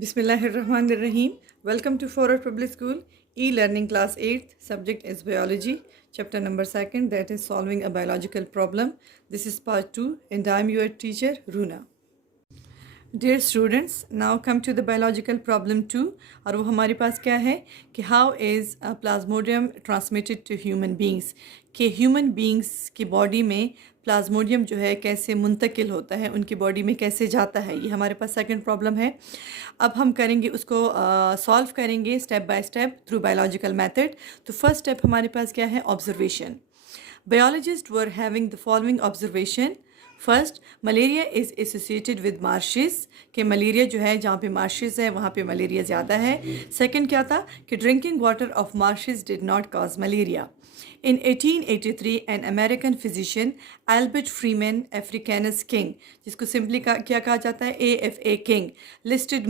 Bismillahirrahmanirrahim. Welcome to Forward Public School e-learning class 8th. Subject is biology. Chapter number 2nd, that is solving a biological problem. This is part 2 and I am your teacher Runa. Dear students, now come to the biological problem 2 और वो हमारे पास क्या है कि how is a plasmodium transmitted to human beings कि human beings की body में प्लाज्मोडियम जो है कैसे मुंतकिल होता है, उनकी बॉडी में कैसे जाता है। ये हमारे पास सेकंड प्रॉब्लम है। अब हम करेंगे उसको सॉल्व करेंगे step by step through biological method. तो फर्स्ट स्टेप हमारे पास क्या है, observation. Biologist were having the following observation. First, malaria is associated with marches कि मलेरिया जो है जहाँ पे मार्शेस है वहाँ पे मलेरिया ज़्यादा है। सेकंड क्या था कि drinking water of marches did not cause malaria. In 1883, an American physician, Albert Freeman Africanus King, जिसको सिंपली क्या कहा जाता है, AFA King, listed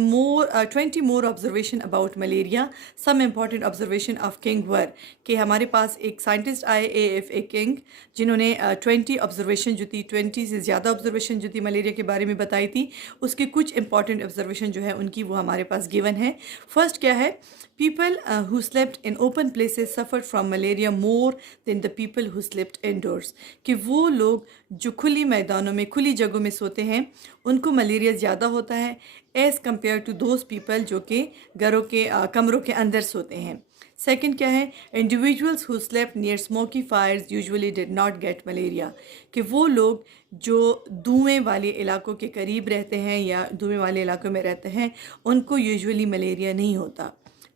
20 more observation about malaria. Some important observation of King were कि हमारे पास एक साइंटिस्ट आए AFA King जिन्होंने 20 ऑब्जर्वेशन जो थी, 20 से ज़्यादा ऑब्जर्वेशन जो थी मलेरिया के बारे में बताई थी। उसके कुछ इंपॉर्टेंट ऑब्जर्वेशन जो है उनकी वो हमारे पास गिवन है। फर्स्ट क्या है, people who slept in open places suffered from malaria more than the people who slept indoors कि वो लोग जो खुली मैदानों में खुली जगहों में सोते हैं उनको मलेरिया ज़्यादा होता है as compared to those people जो कि घरों के कमरों के अंदर सोते हैं। सेकंड क्या है, individuals who slept near smoky fires usually did not get malaria कि वो लोग जो धुएँ वाले इलाकों के करीब रहते हैं या धुएँ वाले इलाकों में रहते हैं उनको यूजुअली मलेरिया नहीं होता।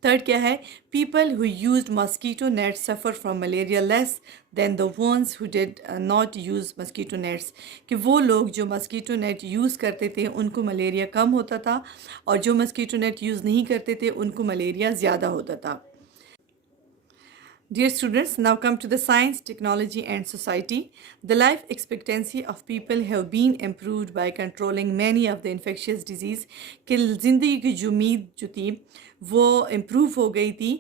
थर्ड क्या है, people who used mosquito nets suffer from malaria less than the ones who did not use mosquito nets कि वो लोग जो मस्कीटो नेट यूज़ करते थे उनको मलेरिया कम होता था और जो मस्कीटो नेट यूज़ नहीं करते थे उनको मलेरिया ज़्यादा होता था। Dear students, now come to the science, technology and society. The life expectancy of people have been improved by controlling many of the infectious disease कि ज़िंदगी की जो उम्मीद जो थी वो इम्प्रूव हो गई थी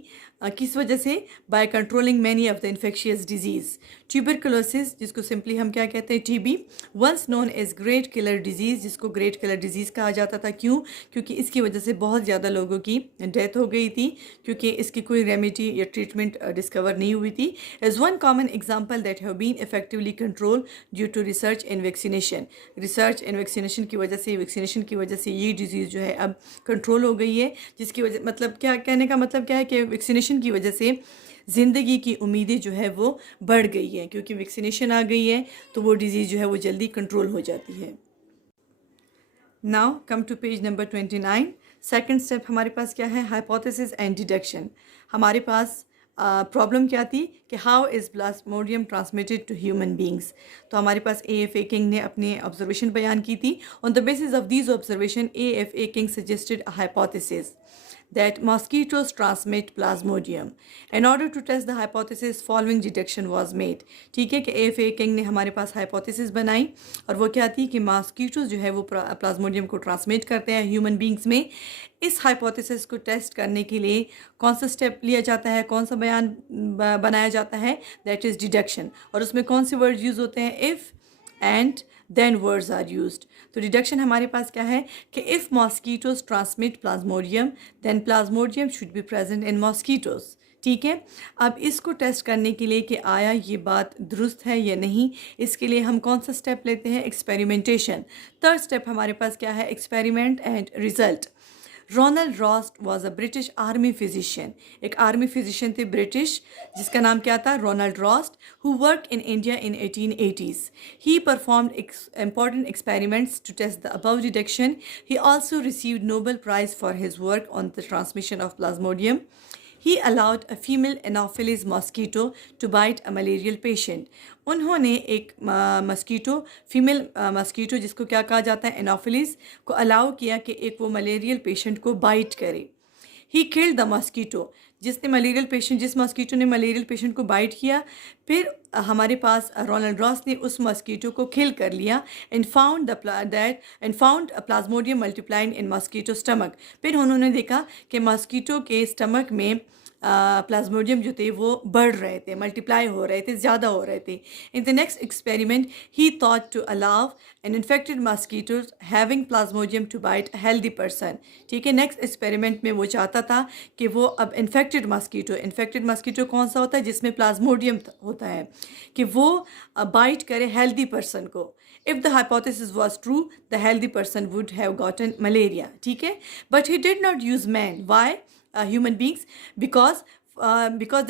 किस वजह से, by controlling many of the infectious disease. Tuberculosis जिसको सिंपली हम क्या कहते हैं, TB, once known as great killer disease जिसको ग्रेट किलर डिजीज़ कहा जाता था। क्यों? क्योंकि इसकी वजह से बहुत ज़्यादा लोगों की डेथ हो गई थी क्योंकि इसकी कोई रेमेडी या ट्रीटमेंट डिस्कवर नहीं हुई थी। As one common example that have been effectively control due to research and vaccination. Research and vaccination की वजह से ये डिज़ीज़ जो है अब कंट्रोल हो गई है, जिसकी वजह मतलब क्या कहने का मतलब क्या है कि वैक्सीनेशन की वजह से ज़िंदगी की उम्मीदें जो है वो बढ़ गई हैं क्योंकि वैक्सीनेशन आ गई है तो वो डिज़ीज़ जो है वो जल्दी कंट्रोल हो जाती है। Now come to page number 29। Second step हमारे पास क्या है, हाइपोथेसिस एंड डिडक्शन। हमारे पास प्रॉब्लम क्या थी कि how is plasmodium transmitted to human beings. तो हमारे पास AFA किंग ने अपनी ऑब्जर्वेशन बयान की थी। On the basis of these observation AFA king suggested a hypothesis that mosquitoes transmit plasmodium. In order to test the hypothesis, following deduction was made. ठीक है कि AFA किंग ने हमारे पास हाइपोथेसिस बनाई और वो क्या थी कि मॉस्कीटोज जो है वो प्लाज्मोडियम को ट्रांसमिट करते हैं ह्यूमन बींग्स में। इस हाइपोथेसिस को टेस्ट करने के लिए कौन सा स्टेप लिया जाता है, कौन सा बयान बनाया जाता है, दैट इज़ डिडक्शन। और उसमें कौन से वर्ड यूज़ होते हैं, if and then words are used. तो डिडक्शन हमारे पास क्या है कि if mosquitoes transmit plasmodium then plasmodium should be present in mosquitoes. ठीक है, अब इसको टेस्ट करने के लिए कि आया ये बात दुरुस्त है या नहीं, इसके लिए हम कौन सा स्टेप लेते हैं, एक्सपेरिमेंटेशन। थर्ड स्टेप हमारे पास क्या है, experiment and result. Ronald Ross was a British army physician, एक आर्मी फिजिशियन थे ब्रिटिश जिसका नाम क्या था, Ronald Ross, who work in India in 1880s. He performed important experiments to test the above deduction. He also received Nobel Prize for his work on the transmission of plasmodium. He allowed a female Anopheles mosquito to bite a malarial patient. उन्होंने एक mosquito, female mosquito जिसको क्या कहा जाता है, anopheles, को allow किया कि एक वो मलेरियल पेशेंट को बाइट करे। ही किल्ड द मस्कीटो, जिस मस्कीटो ने मलेरियल पेशेंट को बाइट किया, फिर हमारे पास रोनाल्ड रॉस ने उस मस्कीटो को किल कर लिया and found Plasmodium multiplied in mosquito stomach. फिर उन्होंने देखा कि मस्कीटो के स्टमक में प्लाज्मोडियम जो थे वो बढ़ रहे थे, मल्टीप्लाई हो रहे थे, ज़्यादा हो रहे थे. In the next experiment he thought to allow an infected mosquitoes having plasmodium to bite healthy person. ठीक है, नेक्स्ट एक्सपेरिमेंट में वो चाहता था कि वो अब इन्फेक्टेड मस्कीटो कौन सा होता है जिसमें प्लाज्मोडियम होता है, कि वो बाइट करे हेल्दी पर्सन को. If the hypothesis was true, the healthy person would have gotten malaria. ठीक है, but he did not use man. Why? Human beings, because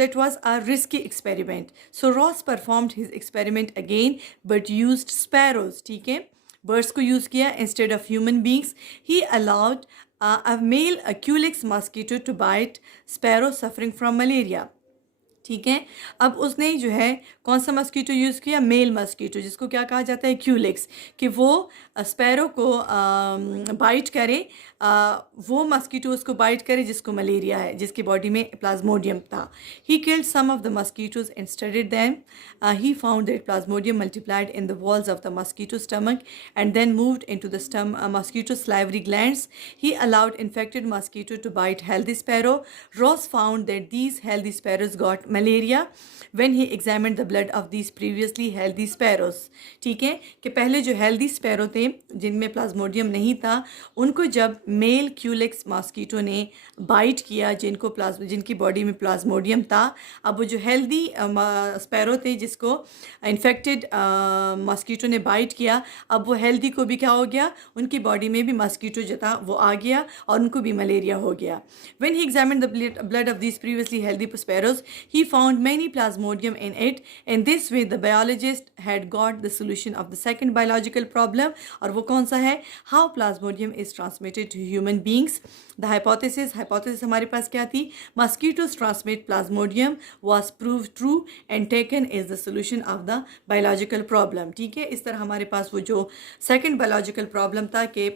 that was a risky experiment. So Ross performed his experiment again, but used sparrows. ठीक है, birds को use किया instead of human beings. He allowed a male Culex mosquito to bite sparrow suffering from malaria. ठीक है, अब उसने जो है कौन सा मस्कीटो यूज़ किया, मेल मस्कीटो, जिसको क्या कहा जाता है, क्यूलेक्स, कि वो स्पैरो को बाइट करे, वो मस्कीटो उसको बाइट करे जिसको मलेरिया है, जिसकी बॉडी में प्लाज्मोडियम था. He killed some of the mosquitoes and studied them. He found that plasmodium multiplied in the walls of the mosquito stomach and then moved into the mosquito salivary glands. He allowed infected mosquito to bite healthy sparrow. Ross found that these healthy sparrows got malaria when he examined the blood of these previously healthy sparrows. ठीक है, कि पहले जो healthy sparrow थे जिनमें Plasmodium नहीं था, उनको जब मेल क्यूलेक्स मॉस्कीटो ने बाइट किया, जिनकी बॉडी में प्लाज्मोडियम था, अब वो जो हेल्दी स्पैरो थे जिसको इन्फेक्टेड मॉस्कीटो ने बाइट किया, अब वो हेल्दी को भी क्या हो गया, उनकी बॉडी में भी मॉस्कीटो जो था वो आ गया और उनको भी मलेरिया हो गया. When he examined the blood of these previously healthy sparrows, he found many plasmodium in it. In this way, the biologist had got the solution of the second biological problem. और वो कौन सा है, how plasmodium is transmitted to human beings. The hypothesis हमारे पास क्या थी, mosquitoes transmit plasmodium was proved true and taken as the solution of the biological problem. ठीक है, इस तरह हमारे पास वो जो second biological problem था कि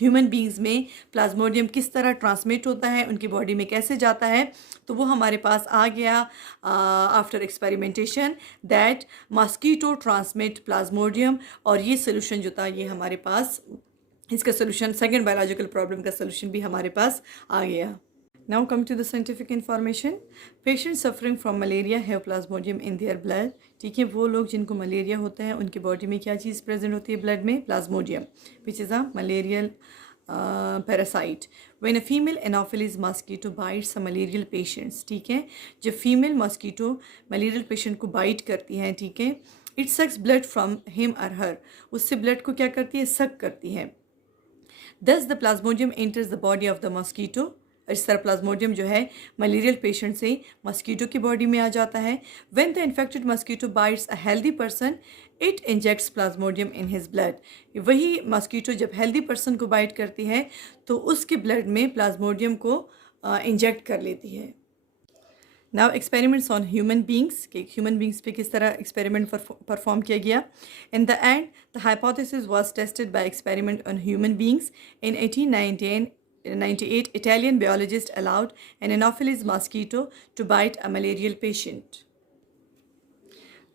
human beings में प्लाज्मोडियम किस तरह ट्रांसमिट होता है, उनकी बॉडी में कैसे जाता है, तो वो हमारे पास आ गया after experimentation that mosquito transmit Plasmodium. और ये सोल्यूशन जो था ये हमारे पास, इसका सोल्यूशन, सेकेंड बायोलॉजिकल प्रॉब्लम का सोल्यूशन भी हमारे पास आ गया. Now come to the scientific information. Patients suffering from malaria have plasmodium in their blood. ठीक है, वो लोग जिनको मलेरिया होता है उनकी बॉडी में क्या चीज़ प्रेजेंट होती है, ब्लड में Plasmodium, which is a malarial parasite. When a female Anopheles mosquito bites a malarial patients, ठीक है, जब फीमेल मॉस्कीटो मलेरियल पेशेंट को बाइट करती हैं, ठीक है, it sucks blood from him और हर, उससे ब्लड को क्या करती है, सक करती है. Thus the plasmodium enters the body of the mosquito. इस तरह प्लाज्मोडियम जो है मलेरियल पेशेंट से मस्कीटो की बॉडी में आ जाता है. When the infected mosquito bytes a healthy person, it injects Plasmodium in his blood. वही मस्कीटो जब हेल्दी पर्सन को बाइट करती है तो उसके ब्लड में प्लाज्मोडियम को इंजेक्ट कर लेती है. Now experiments on human beings, कि ह्यूमन बींग्स पे किस तरह एक्सपेरिमेंट परफॉर्म किया गया. In the end the hypothesis was tested by experiment on human beings. In 1898, Italian biologist allowed an Anopheles mosquito to bite a malarial patient.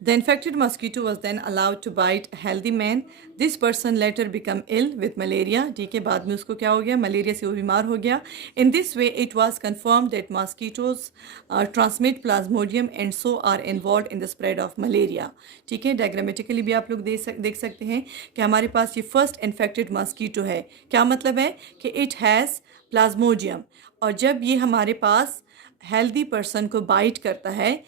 The infected mosquito was then allowed to bite a healthy man. This person later became ill with malaria. ठीक है, बाद में उसको क्या हो गया, malaria से वो बीमार हो गया. In this way, it was confirmed that mosquitoes transmit plasmodium and so are involved in the spread of malaria. ठीक है, डायग्रामेटिकली भी आप लोग देख सकते हैं कि हमारे पास ये फर्स्ट इन्फेक्टेड मॉस्कीटो है. क्या मतलब है कि इट हैज़ प्लाज्मोडियम, और जब ये हमारे पास हेल्दी पर्सन को बाइट करता है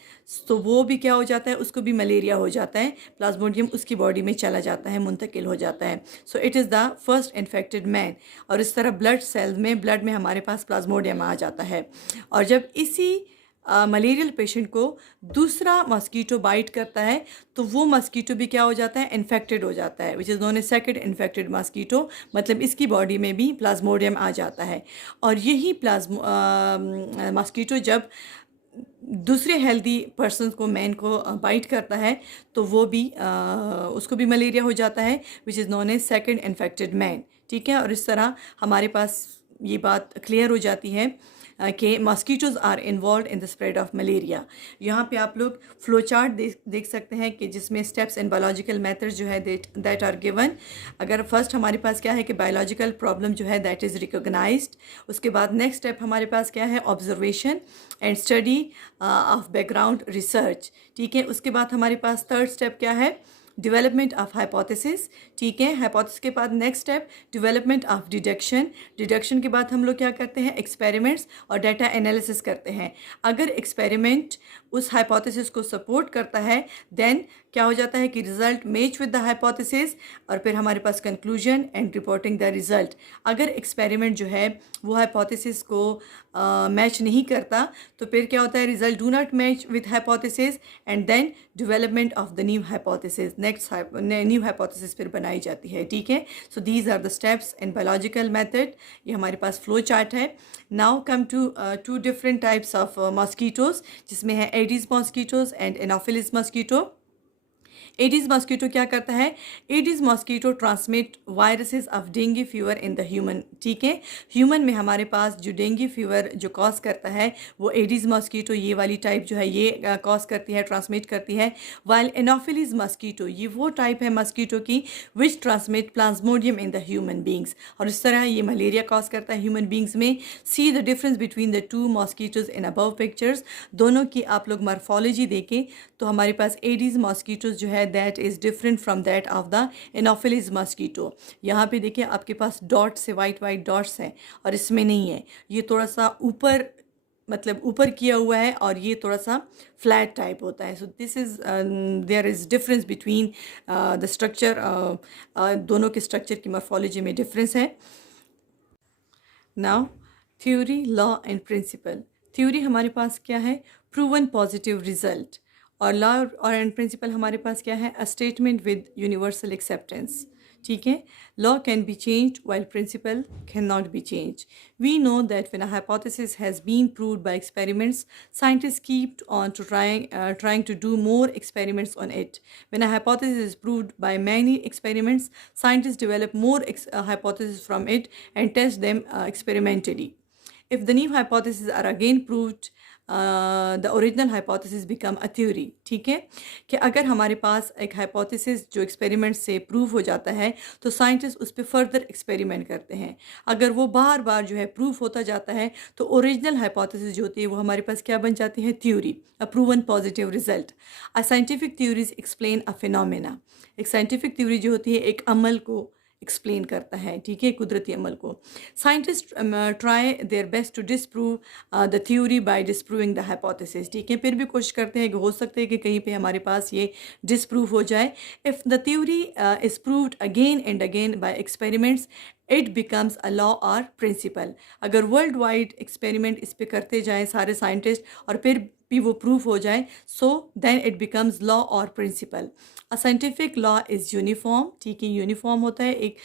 तो वो भी क्या हो जाता है, उसको भी मलेरिया हो जाता है, प्लाज्मोडियम उसकी बॉडी में चला जाता है, मुंतकिल हो जाता है. So it is the first infected man. और इस तरह ब्लड में हमारे पास प्लाज्मोडियम आ जाता है. और जब इसी मलेरियल पेशेंट को दूसरा मस्कीटो बाइट करता है तो वो मस्कीटो भी क्या हो जाता है, इन्फेक्टेड हो जाता है, which is known as second infected mosquito. मतलब इसकी बॉडी में भी प्लाज्मोडियम आ जाता है. और यही मस्कीटो जब दूसरे हेल्दी पर्सन को, मैन को बाइट करता है तो वो भी उसको भी मलेरिया हो जाता है, which is known as second infected man. ठीक है, और इस तरह हमारे पास ये बात क्लियर हो जाती है. के mosquitoes are involve in the spread of malaria. यहाँ पे आप लोग फ्लो चार्ट देख सकते हैं कि जिसमें स्टेप्स एंड बायोलॉजिकल मेथड्स जो है दैट आर गिवन। अगर फर्स्ट हमारे पास क्या है कि बायोलॉजिकल प्रॉब्लम जो है दैट इज़ रिकॉग्नाइज्ड, उसके बाद नेक्स्ट स्टेप हमारे पास क्या है, observation and study of background research. ठीक है, उसके बाद हमारे पास थर्ड स्टेप क्या है, डेवलपमेंट ऑफ हाइपोथेसिस। ठीक है, हाइपोथेसिस के बाद next step development of deduction. Deduction के बाद हम लोग क्या करते हैं, एक्सपेरिमेंट्स और डाटा एनालिसिस करते हैं। अगर एक्सपेरिमेंट उस हाइपोथेसिस को सपोर्ट करता है देन क्या हो जाता है कि result match with the hypothesis, और फिर हमारे पास conclusion and reporting the result. अगर एक्सपेरिमेंट जो है वो हाइपोथेसिस को मैच नहीं करता तो फिर क्या होता है, result do not match with hypothesis and then development of the new hypothesis, next new hypothesis फिर बनाई जाती है। ठीक है, so these are the steps in biological method. ये हमारे पास फ्लो चार्ट है। Now come to two different types of mosquitoes, जिसमें है Aedes mosquitoes and Anopheles mosquito. Aedes mosquito क्या करता है, Aedes mosquito transmit viruses of dengue fever in the human. ठीक है, ह्यूमन में हमारे पास जो डेंगू फीवर जो कॉज करता है वो एडिस मॉस्किटो ये वाली टाइप जो है ये कॉज करती है, ट्रांसमिट करती है। वाइल एनोफिलिस मॉस्किटो ये वो टाइप है मॉस्किटो की which transmit Plasmodium in the human beings, और इस तरह ये मलेरिया कॉज करता है ह्यूमन बींग्स में। See the difference between the two mosquitoes in above pictures. दोनों की आप लोग मॉर्फोलॉजी देखें तो हमारे पास एडिस मॉस्किटोज जो है that is different from that of the Anopheles mosquito. यहाँ पे देखिए आपके पास डॉट्स से वाइट वाइट डॉट्स हैं और इसमें नहीं है, ये थोड़ा सा ऊपर मतलब ऊपर किया हुआ है और ये थोड़ा सा फ्लैट टाइप होता है। So this is there is difference between the structure, दोनों के स्ट्रक्चर की मॉर्फोलॉजी में डिफरेंस है। Now theory, law and principle. Theory हमारे पास क्या है, प्रूवन पॉजिटिव रिजल्ट, और लॉ और एंड प्रिंसिपल हमारे पास क्या है, a statement with universal acceptance. ठीक है, law can be changed while principle can not be changed. We know that when a hypothesis has been proved by experiments, scientists keep on to trying to do more experiments on it. When a hypothesis is proved by many experiments, scientists develop more hypotheses from it and test them experimentally. If the new hypotheses are again proved, the original hypothesis become a theory. ठीक है, कि अगर हमारे पास एक hypothesis जो experiment से prove हो जाता है तो scientists उस पर further experiment करते हैं। अगर वो बार बार जो है prove होता जाता है तो original hypothesis जो होती है वो हमारे पास क्या बन जाती है, theory, a proven positive result. A scientific theories explain a phenomena. एक scientific theory जो होती है एक अमल को एक्सप्लेन करता है। ठीक है, कुदरती अमल को। Scientist try their best to disprove the theory by disproving the hypothesis. ठीक है, फिर भी कोशिश करते हैं कि हो सकता है कि कहीं पे हमारे पास ये डिसप्रूव हो जाए। If the theory is proved again and again by experiments, it becomes a law और प्रिंसिपल। अगर वर्ल्ड वाइड एक्सपेरिमेंट इस पे करते जाएं सारे साइंटिस्ट और फिर भी वो प्रूफ हो जाए, so then it becomes law और principle. A scientific law is uniform. ठीक है, यूनिफॉर्म होता है, एक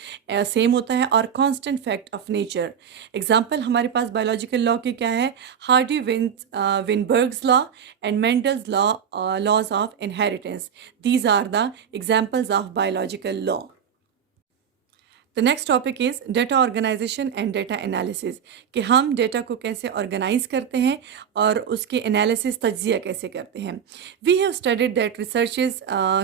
सेम होता है, और constant fact of nature. Example हमारे पास बायोलॉजिकल लॉ के क्या है, Hardy Weinberg's law and Mendel's laws of inheritance. These are the examples of biological law. The next topic is data organisation and data analysis, कि हम data को कैसे organise करते हैं और उसके एनालिसिस तज्जिया कैसे करते हैं। We have studied that researches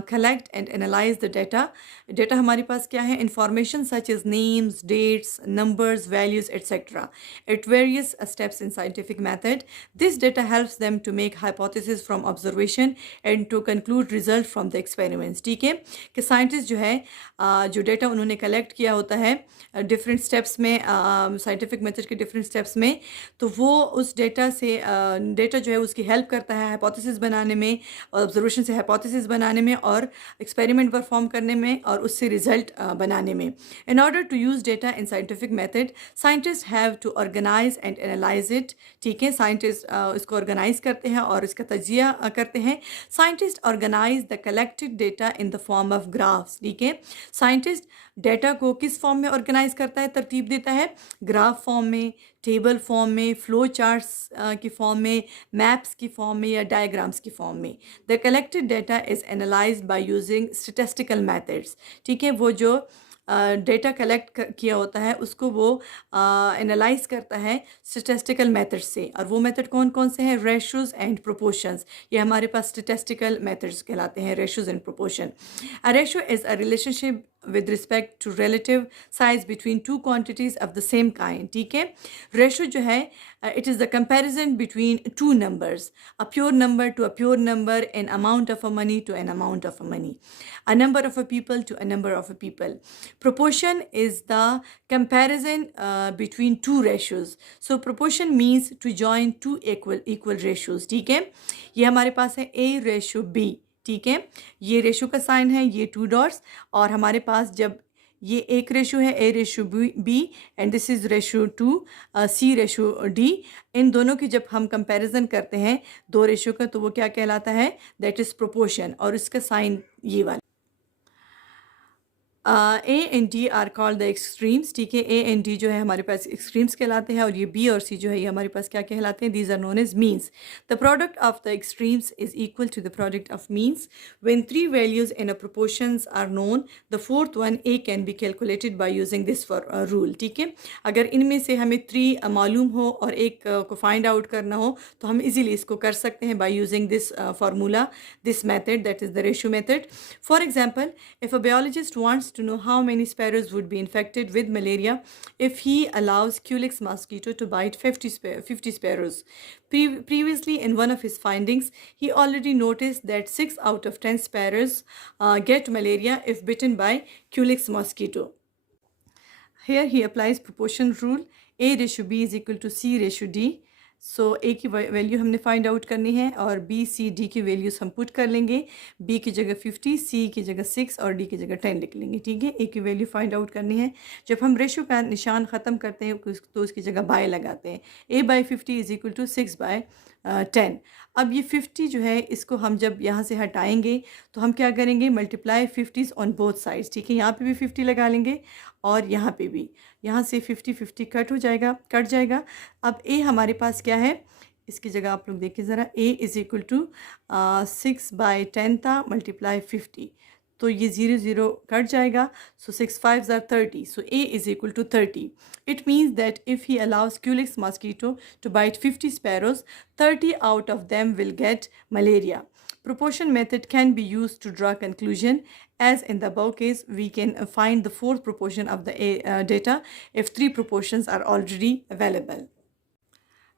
collect and analyze the data. Data हमारे पास क्या है, information such is names, dates, numbers, values etcetera at various steps in scientific method. This data helps them to make hypothesis from observation and to conclude result from the experiments. ठीक है, कि scientist जो है जो data उन्होंने collect किया होता है डिफरेंट स्टेप्स में, साइंटिफिक मेथड के डिफरेंट स्टेप्स में, तो वो उस डेटा से डेटा जो है उसकी हेल्प करता है हाइपोथेसिस बनाने में, ऑब्जर्वेशन से हाइपोथेसिस बनाने में और एक्सपेरिमेंट परफॉर्म करने में और उससे रिजल्ट बनाने में। In order to use data in scientific method, scientist have to organize and analyze it. ठीक है, साइंटिस्ट इसको ऑर्गेनाइज करते हैं और इसका तजिया करते हैं। Scientist organize the collected data in the form of graphs. ठीक है, साइंटिस्ट डेटा को किस फॉर्म में ऑर्गेनाइज करता है, तरतीब देता है, ग्राफ फॉर्म में, टेबल फॉर्म में, फ्लो चार्ट्स की फॉर्म में, मैप्स की फॉर्म में या डायग्राम्स की फॉर्म में। The collected data is analysed by using statistical methods. ठीक है, वो जो डेटा कलेक्ट किया होता है उसको वो एनालाइज करता है स्टेटिस्टिकल मेथड से। और वो मेथड कौन कौन से हैं? Ratios and proportions. ये हमारे पास स्टेटिस्टिकल मेथड्स कहलाते हैं, ratios and proportion. A ratio is a relationship with respect to relative size between two quantities of the same kind. ठीक है, रेशो जो है it is the comparison between two numbers, a pure number to a pure number, an amount of a money to an amount of a money, a number of a people to a number of a people. Proportion is the comparison between two ratios. So proportion means to join two equal ratios. ठीक है, ये हमारे पास है A ratio B। ठीक है, ये ratio का sign है, ये 2 डॉट्स। और हमारे पास जब ये एक रेशो है A ratio B and this is ratio two C ratio D, इन दोनों की जब हम कंपैरिजन करते हैं दो रेशो का, तो वो क्या कहलाता है? That is proportion. और इसका साइन ये वाला। A and D R called the extremes. ठीक है, ए एंड डी जो है हमारे पास एक्सट्रीम्स कहलाते हैं, और ये बी और सी जो है ये हमारे पास क्या कहलाते हैं? These are known as means. The product of the extremes is equal to the product of means. When 3 values in a proportions are known, the fourth one A can be calculated by using this rule. ठीक है, अगर इनमें से हमें 3 मालूम हो और एक को फाइंड आउट करना हो तो हम इजीली इसको कर सकते हैं bye using this formula, this method, that is the ratio method. For example, if a biologist wants to know how many sparrows would be infected with malaria if he allows Culex mosquito to bite 50 sparrows. Previously, in one of his findings, he already noticed that 6 out of 10 sparrows get malaria if bitten by Culex mosquito. Here he applies proportion rule. A ratio B is equal to C ratio D. सो ए की value हमने find out करनी है और B C D की values हम put कर लेंगे। B की जगह 50, सी की जगह 6 और डी की जगह 10 लिख लेंगे। ठीक है, ए की वैल्यू फाइंड आउट करनी है। जब हम रेशो का निशान ख़त्म करते हैं तो उसकी जगह बाय लगाते हैं। A by 50 is equal to 6 by 10। अब ये 50 जो है इसको हम जब यहाँ से हटाएंगे तो हम क्या करेंगे? Multiply 50s on both sides. ठीक है, यहाँ पे भी 50 लगा लेंगे और यहाँ पे भी, यहाँ से 50 कट जाएगा। अब ए हमारे पास क्या है? इसकी जगह आप लोग देखिए ज़रा, A is equal to 6 by 10 था मल्टीप्लाई 50, तो ये 0 कट जाएगा। सो 6 5s are 30, so A is equal to 30. It means that if he allows Culex mosquito to bite 50 sparrows, 30 out of them will get malaria. Proportion method can be used to draw conclusion. As in the above case, we can find the fourth proportion of the data if 3 proportions are already available.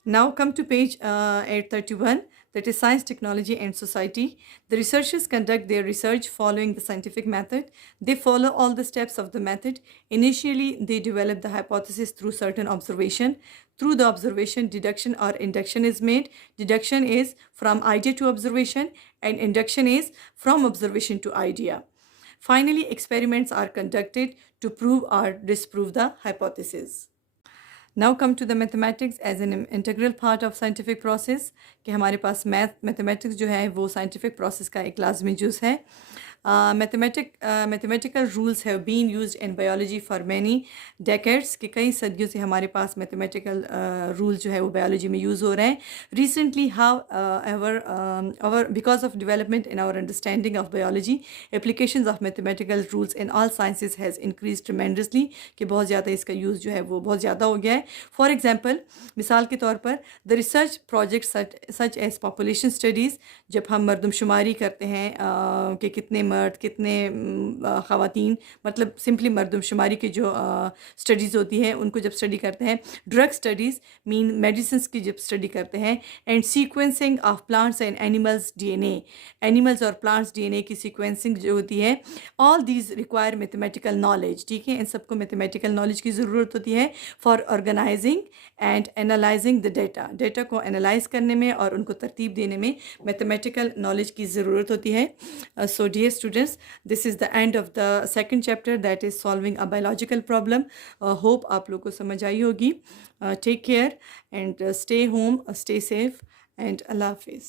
Now come to page 831, that is Science, Technology and Society. The researchers conduct their research following the scientific method. They follow all the steps of the method. Initially, they develop the hypothesis through certain observation. Through the observation, deduction or induction is made. Deduction is from idea to observation and induction is from observation to idea. Finally, experiments are conducted to prove or disprove the hypothesis. Now come to the mathematics as an integral part of scientific process, कि हमारे पास mathematics जो है वो scientific process का एक लाजमी जुज़ है। Mathematical rules have been used in biology for many decades, कि कई सदियों से हमारे पास मैथमेटिकल रूल जो है वो बायोलॉजी में यूज़ हो रहे हैं। Recently because of development in our understanding of biology, applications of mathematical rules in all sciences has increase tremendously, कि बहुत ज़्यादा इसका यूज़ जो है वो बहुत ज़्यादा हो गया है। फॉर एग्जाम्पल, मिसाल के तौर पर the research project such as population studies, जब हम मरदमशुमारी करते हैं कि कितने मर्द कितने ख़वातीन, मतलब सिंपली मरदमशुमारी की जो स्टडीज़ होती हैं उनको जब स्टडी करते हैं। ड्रग स्टडीज़ मीन मेडिसिन की जब स्टडी करते हैं। And sequencing of plants and animals DNA, animals और प्लांट्स DNA की सीक्वेंसिंग जो होती है, all these require mathematical knowledge. ठीक है, इन सबको मैथमेटिकल नॉलेज की ज़रूरत होती है for organizing and analyzing the data को एनालाइज करने में और उनको तरतीब देने में मैथमेटिकल नॉलेज की ज़रूरत होती है। So dear students, this is the end of the second chapter, that is solving a biological problem. Hope आप लोग को समझ आई होगी। Take care and stay home, stay safe and अल्लाह हाफिज़।